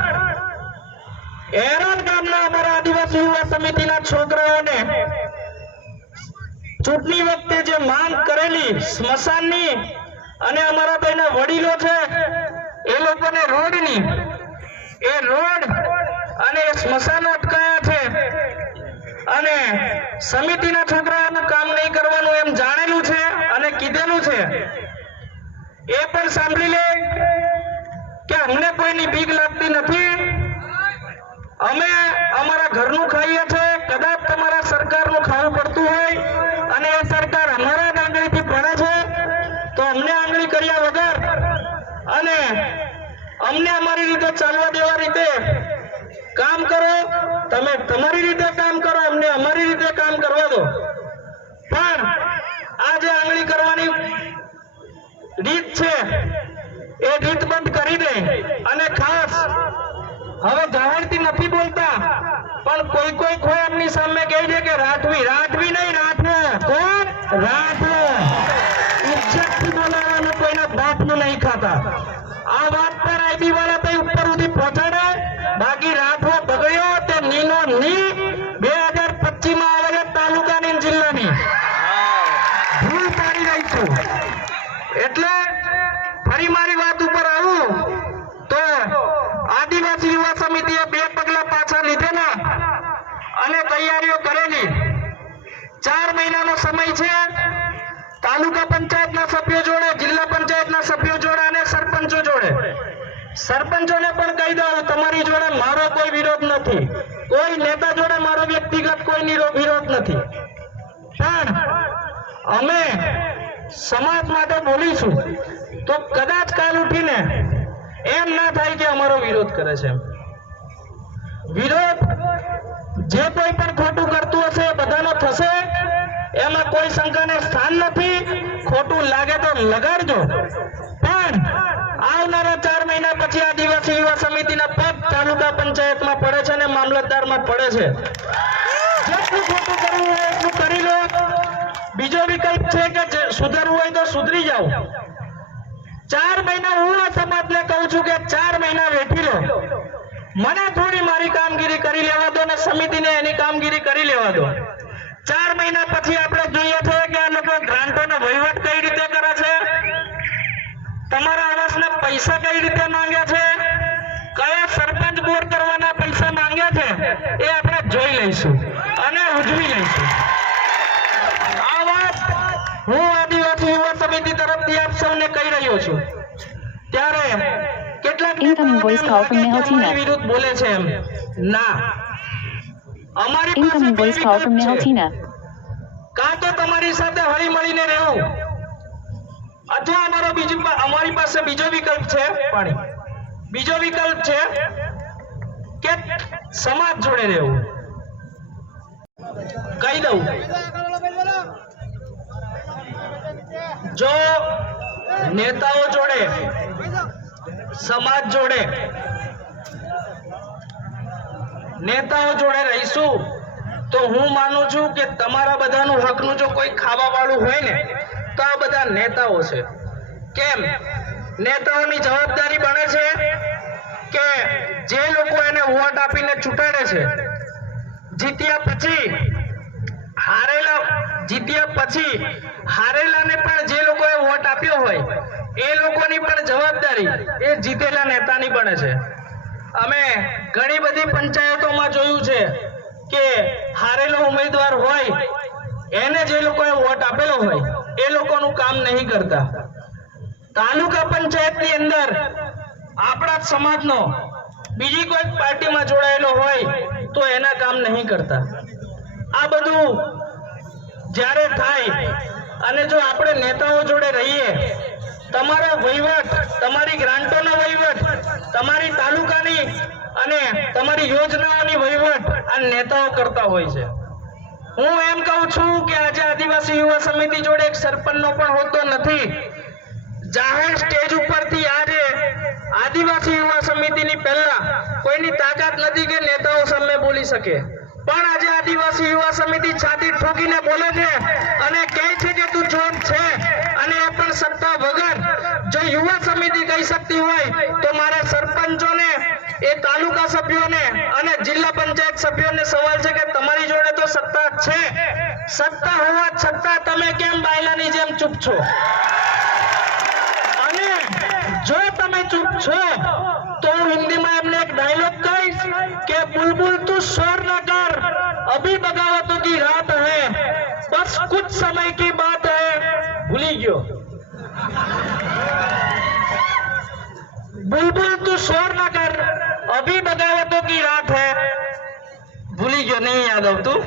એરન ગામના અમારા આદિવાસી યુવા સમિતિના છોકરાઓને ચૂંટણી વખતે જે માંગ કરેલી સ્મશાનની અને અમારા ભાઈના વડીલો છે એ લોકોને રોડની, એ રોડ અને સ્મશાનો અટકાયા છે અને સમિતિના છોકરાઓનું કામ નહીં કરવાનું એમ જાણેલું છે અને કીધેલું છે. એ પણ સાંભળી લે કે અમને કોઈની બીક લાગતી નથી. અમે અમારા ઘરનું ખાઈએ છીએ. કદાચ તમારા સરકારનું ખાવું પડતું હોય અને એ સરકાર અમારા આંગળીથી પડે છે તો અમને આંગળી કર્યા વગર અને અમને અમારી રીતે ચાલવા દેવા રીતે કામ કરો. તમે તમારી રીતે કામ કરો, અમને અમારી રીતે કામ કરવા દો. પણ આ જે આંગળી કરવાની રીત છે એ રીત બંધ કરી દે. અને ખાસ હવે જાહેરથી નથી બોલતા, પણ કોઈ કોઈ એમની સામે કહે છે કે રાઠવી નહીં, રાઠવો. કોણ? રાઠવો. ઇજ્જતથી બોલાવવાનું, કોઈના બાપનું નહીં ખાતા. આ વાત પર આઈબી વાળા તો ઉપર સુધી પહોંચાડે. બાકી રાઠવો બગડ્યો તે નીનો ની 2025 માં આવે છે તાલુકાની જિલ્લાની. ભૂલ પાડી દઈશું. એટલે ફરી મારી વાત ઉપર આવું તો આદિવાસી યુવા સમિતિએ 2 પગલા પાછા લીધેલા અને તૈયારીઓ કરેલી. 4 મહિનાનો સમય છે. તાલુકા પંચાયતના સભ્યો જોડે, જિલ્લા પંચાયતના સભ્યો જોડે અને સરપંચો જોડે. સરપંચોને પણ કહી દઉં, તમારી જોડે મારો કોઈ વિરોધ નથી, કોઈ નેતા જોડે મારો વ્યક્તિગત કોઈ વિરોધ નથી, પણ અમે સમાજ માટે બોલીશું તો કદાચ કાલ ઉઠીને એમ ના થાય કે અમારો વિરોધ કરે છે. વિરોધ જે કોઈ પણ ખોટું કરતું હશે બધાનો થશે, એમાં કોઈ શંકાને સ્થાન નથી. ખોટું લાગે તો લગાડજો, પણ આવનારા 4 મહિના પછી આદિવાસી યુવા સમિતિના પદ તાલુકા પંચાયતમાં પડે છે અને મામલતદારમાં પડે છે. જેટલું ખોટું કરવું હોય એટલું કરી લો. બીજો વિકલ્પ છે કે સુધરવું હોય તો સુધરી જાઓ. 4 મહિના હું આ સમાજને કહું છું કે 4 મહિના વેઠી લો. મને થોડી મારી કામગીરી કરી લેવા દો અને સમિતિને એની કામગીરી કરી લેવા દો. 4 મહિના પછી આપણે જોઈએ છે કે આ લોકો ગ્રાન્ટોનો વહીવટ કઈ રીતે કરે છે, તમારા આવાસના પૈસા કઈ રીતે માંગે છે, કયા સરપંચ બોર કરવાના પૈસા માંગે છે, એ આપણે જોઈ લઈશું અને ઉજવી લઈશું. આ વાત હું આદિવાસી યુવા સમિતિ તરફથી આપ સૌને કહી રહ્યો છું. ત્યારે કેટલાક વિરુદ્ધ બોલે છે એમ ના, અમારી પાસે કાં તો તમારી સાથે હળી મળીને રહેવું, અથવા અમારી પાસે બીજો વિકલ્પ છે. પણ બીજો વિકલ્પ છે કે સમાજ જોડે રહેવું. કહી દઉં, જો નેતાઓ જોડે, સમાજ જોડે, નેતાઓ જોડે રહીશું તો હું માનું છું કે તમારા બધાનું હકનું જો કોઈ ખાવા વાળું હોય ને તો આ બધા નેતાઓ છે. કેમ? નેતાઓની જવાબદારી બને છે કે જે લોકો એને વોટ આપીને ચૂંટાડે છે, જીત્યા પછી હારેલાને પણ જે લોકોએ વોટ આપ્યો હોય એ લોકોની પણ જવાબદારી એ જીતેલા નેતાની બને છે. અમે ઘણી બધી પંચાયતોમાં જોયું છે કે હારેલો ઉમેદવાર હોય એને જે લોકોએ વોટ આપેલો હોય એ લોકોનું કામ નહીં કરતા. તાલુકા પંચાયતની અંદર આપણા જ સમાજનો બીજી કોઈ પાર્ટીમાં જોડાયેલો હોય તો એના કામ નહીં કરતા. આ બધું જ્યારે થાય અને જો આપણે નેતાઓ જોડે રહીએ, તમારો વહીવટ, તમારી ગ્રાન્ટોનો વહીવટ, તમારી તાલુકાની અને તમારી યોજનાઓની વહીવટ આ નેતાઓ કરતા હોય છે. હું એમ કહું છું કે આજે આદિવાસી યુવા સમિતિ જોડે એક સરપંચનો પણ હોદ્દો નથી. જાહેર સ્ટેજ ઉપરથી આજે આદિવાસી યુવા સમિતિની પહેલા કોઈની તાકાત નથી કે નેતાઓ સામે બોલી શકે, પણ આજે આદિવાસી યુવા સમિતિ છાતી ઠોકીને બોલે છે અને કહે છે કે તું જોન છે, અને એ પણ સત્તા વગર. જો યુવા સમિતિ કહી શકતી હોય તો મારા સરપંચોને, એ તાલુકા સભ્યોને અને જિલ્લા પંચાયત સભ્યોને સવાલ છે કે તમારી જોડે તો સત્તા છે, સત્તા હોવા છતાં તમે કેમ બાયલાની જેમ ચૂપ છો? અને જો તમે ચૂપ છો તો હું હિન્દીમાં એમને એક ડાયલોગ કહીશ કે बुलबुल तू शोर न कर, अभी बगावतों की रात है, बस कुछ समय की बात है. भूली गयो. बुलबुल तू शोर न कर, अभी बगावतों की रात है. भूली गयो, नहीं याद આવતું.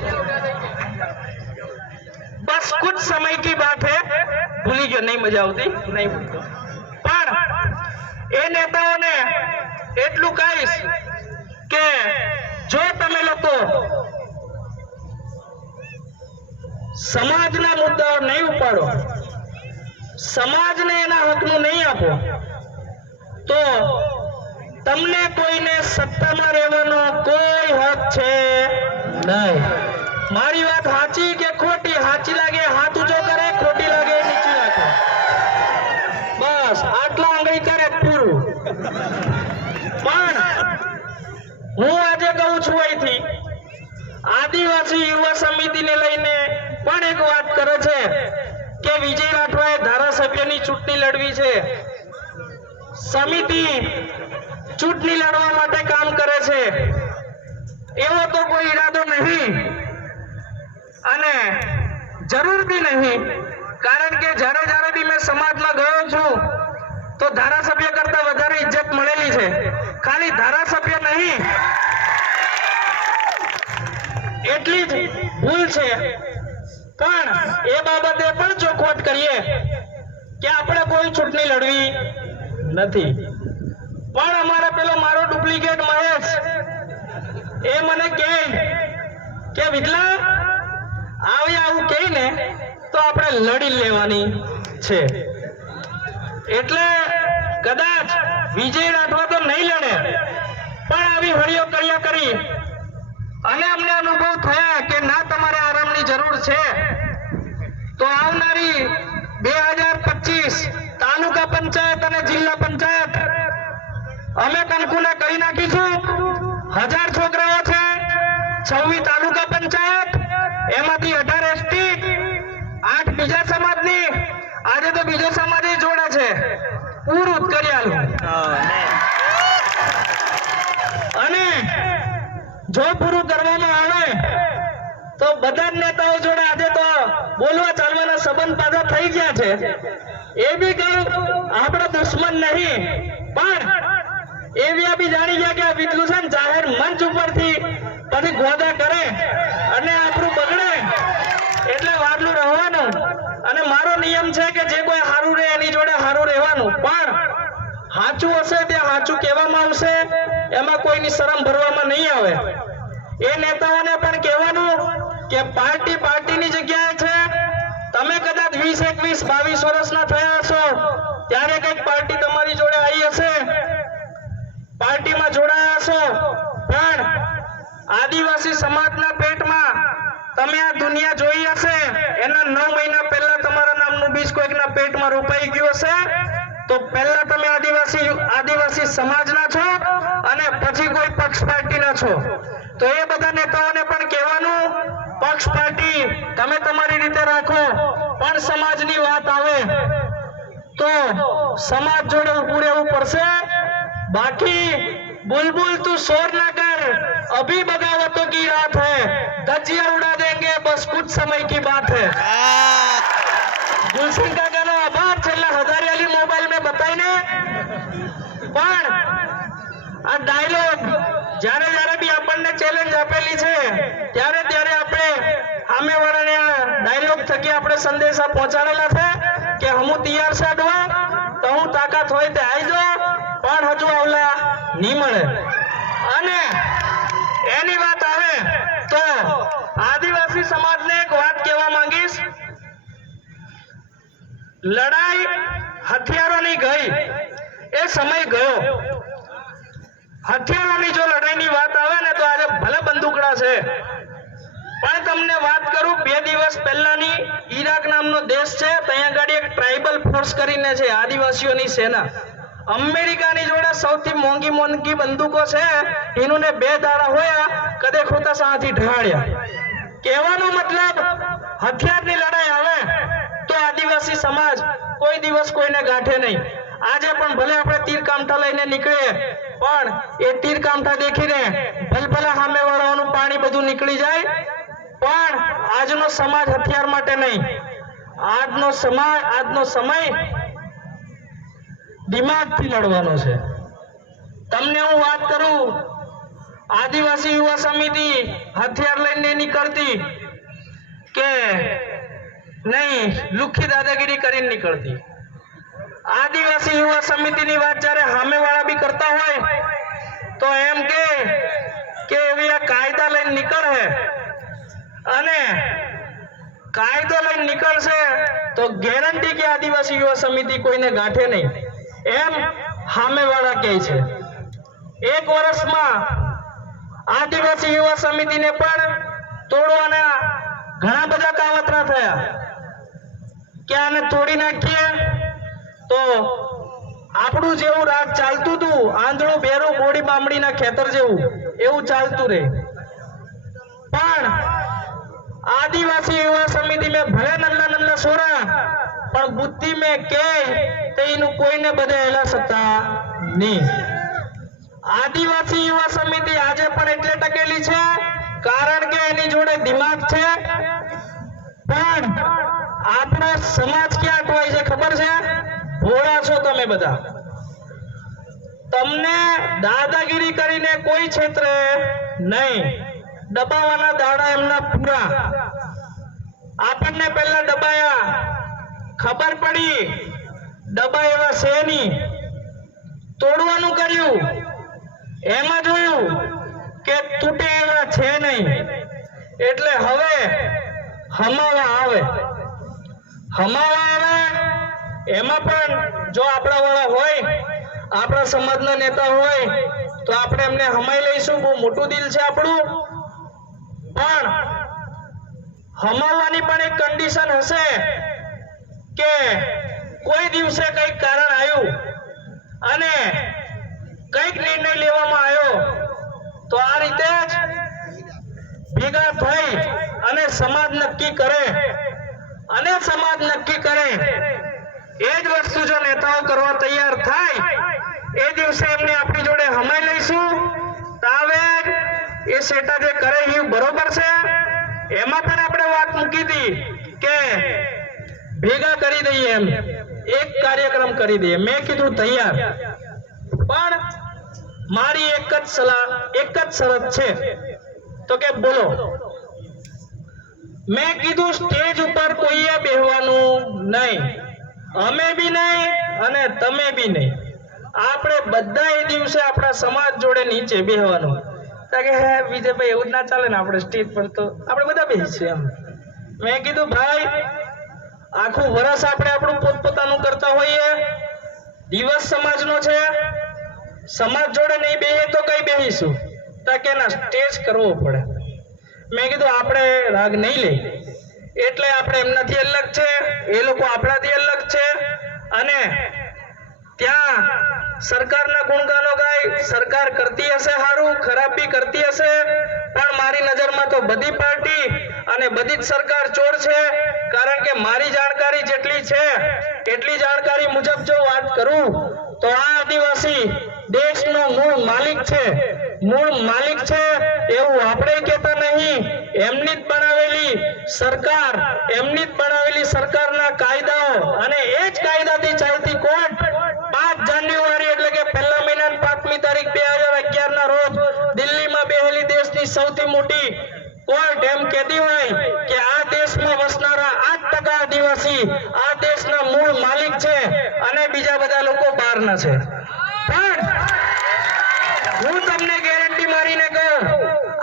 बस कुछ समय की बात है. भूली गयो, नहीं મજા આવતી, નહીં ભૂલતો. પણ એ નેતાઓને એટલું કહીશ કે જો તમે લોકો સમાજના મુદ્દાઓ નહીં ઉપાડો, સમાજને એના હકનું નહીં આપો, તો તમને કોઈને સત્તામાં રહેવાનો કોઈ હક છે નહીં. મારી વાત સાચી કે ખોટી? સાચી લાગે હાથ ઊંચો કરે, ખોટી લાગે નીચી રાખે. બસ આટલા આંગળી કરે પૂરું. પણ હું આજે કહું છું અહીંથી, આદિવાસી યુવા સમિતિને લઈને પણ એક વાત કરે છે કે વિજય રાઠવાએ ધારાસભ્યની ચૂંટણી લડવી છે. સમિતિ ચૂંટણી લડવા માટે કામ કરે છે, એવો તો કોઈ ઈરાદો નહીં અને જરૂર બી નહીં. કારણ કે જ્યારે બી મેં સમાજમાં ગયો છું તો ધારાસભ્ય કરતા વધારે ઇજ્જત મળેલી છે. ખાલી ધારાસભ્ય નહીં, એટલી જ ભૂલ છે. પણ એ બાબતે પણ ચોખવટ કરીએ કે આપણે કોઈ ચૂંટણી લડવી નથી. પણ અમારે પેલો મારો ડુપ્લિકેટ મહેશ એ મને કહે કે વિજલા આવી આવું કહે ને તો આપણે લડી લેવાની છે. એટલે કદાચ વિજય રાઠવા તો નહીં લડે, પણ આવી હળીઓ કર્યા કરી અને અમને અનુભવ થયા કે ના તમારે આરામની જરૂર છે, તો આવનારી 2025 તાલુકા પંચાયત અને જિલ્લા પંચાયત અમે કંકુને કહી નાખીશું. 1000 છોકરાઓ છે, 26 તાલુકા પંચાયત, એમાંથી 18 એસટી, 8 બીજા સમાજની. આજે તો બીજો સમાજ જોડે છે, પૂરું જ કરી આલું. અને જો પૂરું કરવામાં આવે તો બધા જ નેતાઓ જોડે આજે તો બોલવા ચાલવાના સંબંધ પાછા થઈ ગયા છે. એ બી કહું આપણા દુશ્મન નહીં, પણ એવી બી જાણી ગયા કે આ વિજલું છે ને જાહેર મંચ ઉપરથી પછી ગોદા કરે અને આપણું બગડે, એટલે વાડલું રહેવાનું. અને મારો નિયમ છે કે જે કોઈ હારું રહે એની જોડે હારું રહેવાનું. પણ સાચું હશે ત્યાં સાચું કહેવામાં આવશે, એમાં કોઈની શરમ ભરવામાં નહીં આવે. એ નેતાઓને પણ કહેવાનું કે પાર્ટીની જગ્યાએ છે. તમે કદાચ 20, 21, 22 વર્ષના થયા હશો ત્યારે કઈક પાર્ટી તમારી જોડે આવી હશે, પાર્ટીમાં જોડાયા હશો, પણ આદિવાસી સમાજના પેટમાં તમે આ દુનિયા જોઈ હશે. એના 9 મહિના પહેલા તમારા નામનું બીજ કોઈકના પેટમાં રોપાઈ ગયું હશે, તો પહેલા તમે આદિવાસી સમાજના છો અને પછી કોઈ પક્ષ પાર્ટીના છો. તો એ બધા નેતાઓને પણ કહેવાનું, પક્ષ પાર્ટી તમે તમારી રીતે રાખો, પણ સમાજની વાત આવે તો સમાજ જોડે ઉભું રહેવું પડશે. બાકી बुलबुल तू शोर ना कर, अभी बगावतों की रात है, धज्जियां उड़ा देंगे बस कुछ समय की बात है. ગુલશન કાકાનો આભાર છેલ્લા હજારિયાલી મોબાઈલ મેં બતાવીને. પણ આ ડાયલોગ જ્યારે બી આપણને ચેલેન્જ આપેલી છે ત્યારે આપણે સામેવાળાને આ ડાયલોગ થકી આપણે સંદેશા પહોંચાડેલા છે કે હું તૈયાર છે અડવા, તો હું તાકાત હોય તે આવી જાઓ, પણ હજુ આવલા નહીં મળે. અને એની વાત આવે તો આદિવાસી સમાજને એક વાત કહેવા માંગીશ, લડાઈ હથિયારોની ગઈ, એ સમય ગયો. હથિયારોની જો લડાઈની વાત આવે ને તો આજે ભલે બંદૂકડા છે, પણ તમને વાત કરું 2 દિવસ પહેલાની ઈરાક નામનો દેશ છે, ત્યાં આગળ એક ટ્રાઇબલ ફોર્સ કરીને છે, આદિવાસીઓની સેના. અમેરિકાની જોડે સૌથી મોંઘી બંદૂકો છે, એનું ને 2 દાડા હોયા કદે ખોટા સાથી ઢાળ્યા. કહેવાનો મતલબ હથિયારની લડાઈ આવે તો આદિવાસી સમાજ કોઈ દિવસ કોઈને ગાંઠે નહીં. આજે પણ ભલે આપણે તીર કામઠા લઈને નીકળીએ, પણ એ તીર કામઠા દેખીને ભલભલા સામેવાળાનું પાણી બધું નીકળી જાય. પણ આજનો સમાજ હથિયાર માટે નહીં, આજનો સમય દિમાગથી લડવાનો છે. તમને હું વાત કરું, આદિવાસી યુવા સમિતિ હથિયાર લઈને નીકળતી કે નહીં લુખ્ખી દાદાગીરી કરીને નીકળતી. આદિવાસી યુવા સમિતિની વાત જ્યારે સામેવાળા બી કરતા હોય તો એમ કે કે એવી આ કાયદા લઈને નીકળે અને કાયદો લઈને નીકળશે તો ગેરંટી કે આદિવાસી યુવા સમિતિ કોઈને ગાંઠે નહીં, એમ સામેવાળા કહે છે. એક વર્ષમાં આદિવાસી યુવા સમિતિને પણ તોડવાના ઘણા બધા કાવતરા થયા કે આને તોડી નાખીએ તો આપણું જેવું રાજ ચાલતું હતું, આંધળું બેરું બોડી બામડીના ખેતર જેવું, એવું ચાલતું રહે. પણ आदिवासी युवा समिति में भले नल्ला नल्ला सोरा पण बुद्धि में के तेनु कोई ने बदे हेला सकता नहीं. आदिवासी युवा समिति आज पण एटले टकेली छे कारण के एनी जोड़े दिमाग छे. पण आपणो समाज क्या अटवाय छे खबर छे? भोळा छो तमे बधा. तमने दादागिरी करीने कोई क्षेत्र नहीं, दबावाना दाड़ा एमना पूरा. આપણને પહેલા દબાયા, ખબર પડી દબા એવા છે નહીં, તોડવાનું કર્યું, એમાં જોયું કે તૂટે એવા છે નહીં, એટલે હવે હમાવા આવે. એમાં પણ જો આપણા વાળા હોય, આપણા સમાજના નેતા હોય તો આપણે એમને હમાઈ લઈશું. બહુ મોટું દિલ છે આપણું. પણ હમાવાની પણ એક કન્ડિશન હશે કે કોઈ દિવસે કઈક કારણ આવ્યું અને કઈક નિર્ણય લેવામાં આવ્યો તો આ રીતે જ ભેગા થઈ અને સમાજ નક્કી કરે એ જ વસ્તુ જો નેતાઓ કરવા તૈયાર થાય એ દિવસે એમને આપણી જોડે હમાઈ લઈશું. તાવે એ સેટા જે કરે એ બરોબર છે. એમાં પણ આપણે વાત મૂકી હતી કે ભેગા કરી દઈએ, એમ એક કાર્યક્રમ કરી દઈએ. મેં કીધું તૈયાર, પણ મારી એક જ સલાહ, એક જ શરત છે. તો કે બોલો. મેં કીધું સ્ટેજ ઉપર કોઈએ બેહવાનું નહીં, અમે બી નહીં અને તમે બી નહીં. આપણે બધા એ દિવસે આપણા સમાજ જોડે નીચે બેહવાનું. કે હે વિજયભાઈ એવું જ ના ચાલે ને, આપણે સ્ટેજ પર તો આપણે બધા બેસીએ એમ. મેં કીધું ભાઈ આખું વર્ષ આપણે આપણું પોતપોતાનું કરતા હોઈએ, દિવસ સમાજનો છે, સમાજ જોડે નહીં બેહીએ તો કઈ બેહીશું? કે ના સ્ટેજ કરવો પડે. મેં કીધું આપણે રાગ નહીં લઈ, એટલે આપણે એમનાથી અલગ છે, એ લોકો આપણાથી અલગ છે. અને ત્યાં સરકારના ગુણગાનો ગાય, સરકાર કરતી હશે સારું, ખરાબ બી કરતી હશે, પણ મારી નજરમાં તો બધી પાર્ટી અને બધી જ સરકાર ચોર છે. કારણ કે મારી જાણકારી જેટલી છે એટલી જાણકારી મુજબ જો વાત કરું તો આ આદિવાસી દેશનો મૂળ માલિક છે. એવું આપણે કહેતા નહીં, એમની જ બનાવેલી સરકાર, એમની જ બનાવેલી સરકારના કાયદાઓ અને એ જ કાયદાથી ચાલતી કોર્ટ 5 જાન્યુઆરી એટલે કે પહેલા મહિનાની 5મી તારીખ 2011 ના રોજ દિલ્હીમાં બેહેલી દેશની સૌથી મોટી કોર્ટ એમ કહેતી હોય કે આ દેશમાં વસનારા 8% આદિવાસી આ દેશના મૂળ માલિક છે અને બીજા બધા લોકો બહારના છે. પણ હું તમને ગેરંટી મારીને કહું,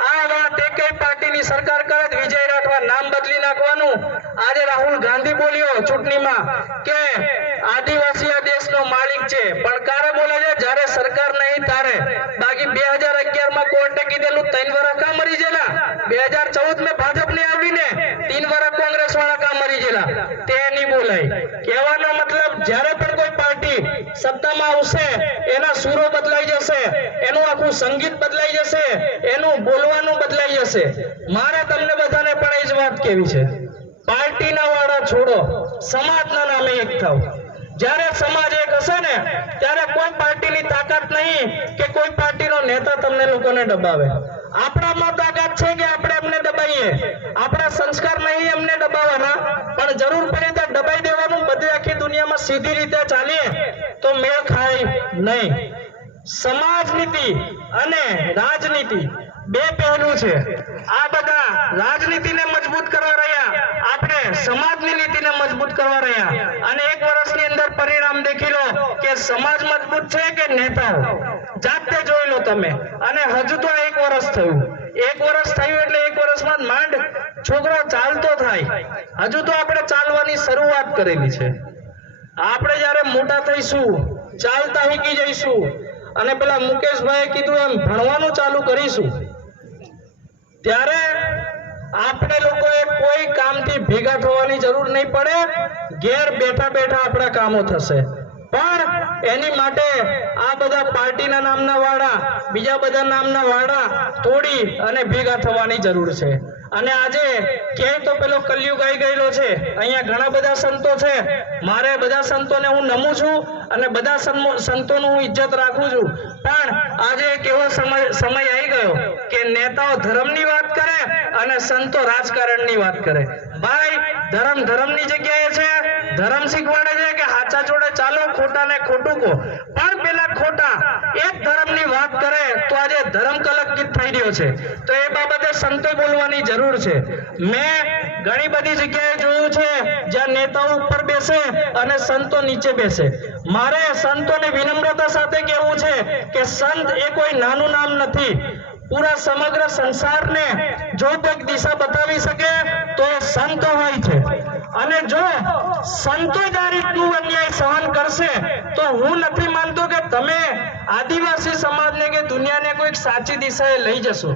આ વાત એકય પાર્ટીની સરકાર કરે, વિજય રાઠવા નામ બદલી નાખવાનું. આજે રાહુલ ગાંધી બોલ્યો ચૂંટણીમાં કે આદિવાસી આ દેશનો માલિક છે, પણ કારે બોલે છે જ્યારે સરકાર નહીં તારે. બાકી 2011 માં કોર્ટે કીધેલું 3 વર્ષ કા મરી ગયેલા, 2014 માં ભાજપને આવીને 3 વર્ષ કોંગ્રેસ વાળા કા મરી ગયેલા, તે નહીં બોલાય. કહેવાનો મતલબ જ્યારે પણ કોઈ પાર્ટી સત્તામાં આવશે એના સૂરો બદલાઈ જશે, એનું આખું સંગીત બદલાઈ જશે, એનું બોલવાનું બદલાઈ જશે. મારે તમને બધાને પણ એ જ વાત કહેવી છે, પાર્ટીના વાળા છોડો, સમાજના નામે એક થાવ. જ્યારે સમાજ એક હશે ને ત્યારે કોઈ પાર્ટીની તાકાત નહીં કે કોઈ પાર્ટીનો નેતા તમને લોકોને દબાવે. આપણામાં તાકાત છે કે આપણે એમને દબાઈએ. આપણા સંસ્કાર નહીં એમને દબાવવાના, પણ જરૂર પડે તો દબાઈ દેવાનું. બધી આખી દુનિયામાં સીધી રીતે ચાલીએ તો મેળ ખાય નહીં. સમાજ નીતિ અને રાજનીતિ બે પહેલું છે. આ બધા રાજનીતિને મજબૂત કરવા રહ્યા, આપણે સમાજની નીતિને મજબૂત કરવા રહ્યા. અને 1 વર્ષની અંદર પરિણામ દેખી લો કે સમાજ મજબૂત છે કે નેતાઓ. જાતે જોઈ લો તમે. અને હજુ તો 1 વર્ષ થયું. 1 વર્ષ થયું એટલે 1 વર્ષમાં જ માંડ છોકરો ચાલતો થાય. હજુ તો આપણે ચાલવાની શરૂઆત કરેલી છે. આપણે જ્યારે મોટા થઈશું, ચાલતા શીખી જઈશું અને પેલા મુકેશભાઈએ કીધું એમ ભણવાનું ચાલુ કરીશું, ત્યારે આપણે લોકોએ કોઈ કામથી ભેગા થવાની જરૂર નહીં પડે. ઘેર બેઠા બેઠા આપણા કામો થશે. પણ એની માટે આ બધા પાર્ટીના નામના વાળા, બીજા બધા નામના વાળા તોડી અને ભેગા થવાની જરૂર છે. અને આજે ક્યાંય તો પેલો કલયુગ આવી ગયેલો છે. અહીંયા ઘણા બધા સંતો છે. મારે બધા સંતોને હું નમું છું અને બધા સંતોનું હું ઇજ્જત રાખું છું. પણ આજે એક એવો સમય આવી ગયો કે નેતાઓ ધર્મની વાત કરે અને સંતો રાજકારણની વાત કરે. ભાઈ, ધર્મની જગ્યાએ છે, ધર્મ શીખવાડે છે કે હાચા જોડે ચાલો, ખોટાને ખોટું કહો. પણ પેલા ખોટા એક ધર્મની વાત કરે તો આજે ધર્મ કલંકિત થઈ રહ્યો છે. તો એ બાબતે સંતો બોલવાની જરૂર છે. મેં ઘણી બધી જગ્યાએ જોયું છે જ્યાં નેતાઓ ઉપર બેસે અને સંતો નીચે બેસે. મારે સંતોને વિનમ્રતા સાથે કહેવું છે કે સંત એ કોઈ નાનું નામ નથી. પૂરા સમગ્ર સંસારને જો કોઈ દિશા બતાવી શકે તો એ સંતો હોય છે. અને જો સંતો જ આ રીતનું અન્યાય સહન કરશે તો હું નથી માનતો કે તમે આદિવાસી સમાજને કે દુનિયાને કોઈ સાચી દિશાએ લઈ જશો.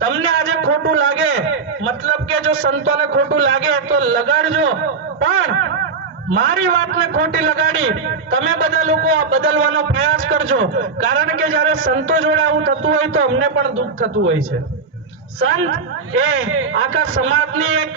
તમને આજે ખોટું લાગે, મતલબ કે જો સંતોને ખોટું લાગે તો લગાડજો, પણ મારી વાતને ખોટી લગાડી તમે બધા લોકો આ બદલવાનો પ્રયાસ કરજો. કારણ કે જ્યારે સંતો જોડે આવું થતું હોય તો અમને પણ દુઃખ થતું હોય છે. સંત એ આખા સમાજની એક